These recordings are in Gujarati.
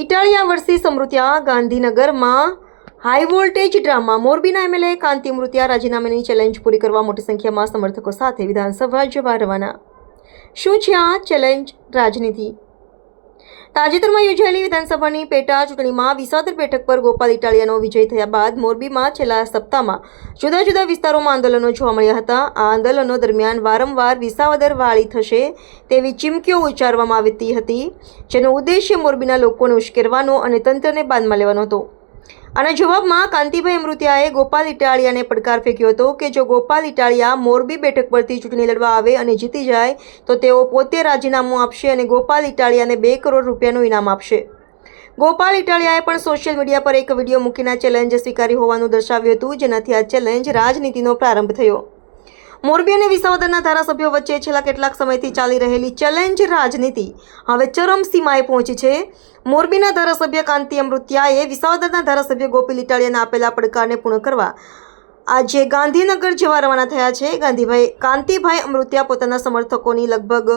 ઇટાલિયા વર્ષી સમૃદ્ધિયા ગાંધીનગરમાં હાઈ વોલ્ટેજ ડ્રામા મોરબીના એમએલએ કાંતિ અમૃતિયા રાજીનામાની ચેલેન્જ પૂરી કરવા મોટી સંખ્યામાં સમર્થકો સાથે વિધાનસભા જવા રવાના. શું છે આ ચેલેન્જ રાજનીતિ? તાજેતરમાં યોજાયેલી વિધાનસભાની પેટા ચૂંટણીમાં વિસાવદર બેઠક પર ગોપાલ ઇટાલિયાનો વિજય થયા બાદ મોરબીમાં છેલ્લા સપ્તાહમાં જુદા જુદા વિસ્તારોમાં આંદોલનો જોવા મળ્યા હતા. આ આંદોલનો દરમિયાન વારંવાર વિસાવદર વાળી થશે તેવી ચીમકીઓ ઉચ્ચારવામાં આવતી હતી, જેનો ઉદ્દેશ્ય મોરબીના લોકોને ઉશ્કેરવાનો અને તંત્રને બાદમાં લેવાનો હતો. અને જવાબમાં કાંતિભાઈ અમૃતિયાએ ગોપાલ ઇટાલિયાને પડકાર ફેંક્યો હતો કે જો ગોપાલ ઇટાલિયા મોરબી બેઠક પરથી ચૂંટણી લડવા આવે અને જીતી જાય તો તેઓ પોતે રાજીનામું આપશે અને ગોપાલ ઇટાલિયાને 2 કરોડ રૂપિયાનું ઇનામ આપશે. ગોપાલ ઇટાલિયાએ પણ સોશિયલ મીડિયા પર એક વિડીયો મૂકીને ચેલેન્જ સ્વીકારી હોવાનું દર્શાવ્યું હતું, જેનાથી આ ચેલેન્જ રાજનીતિનો પ્રારંભ થયો. મોરબી અને વિસાવદરના ધારાસભ્યો વચ્ચે છેલ્લા કેટલાક સમયથી ચાલી રહેલી ચેલેન્જ રાજનીતિ હવે ચરમસીમાએ પહોંચી છે. મોરબીના ધારાસભ્ય કાંતિ અમૃતિયાએ વિસાવદરના ધારાસભ્ય ગોપાલ ઇટાલિયાને આપેલા પડકારને પૂર્ણ કરવા આજે ગાંધીનગર જવા રવાના થયા છે. કાંતિભાઈ અમૃતિયા પોતાના સમર્થકોની લગભગ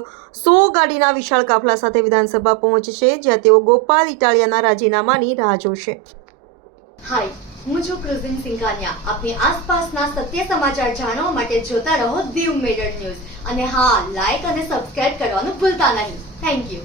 100 ગાડીના વિશાળ કાફલા સાથે વિધાનસભા પહોંચશે, જ્યાં તેઓ ગોપાલ ઇટાલિયાના રાજીનામાની રાહ જોશે. હાય, હું છું ક્રુઝિન સિંઘાનિયા. આપની આસપાસના સત્ય સમાચાર જાણવા માટે જોતા રહો દીવ મિરર ન્યૂઝ અને હા, લાઈક અને સબસ્ક્રાઇબ કરવાનું ભૂલતા નહીં. Thank you.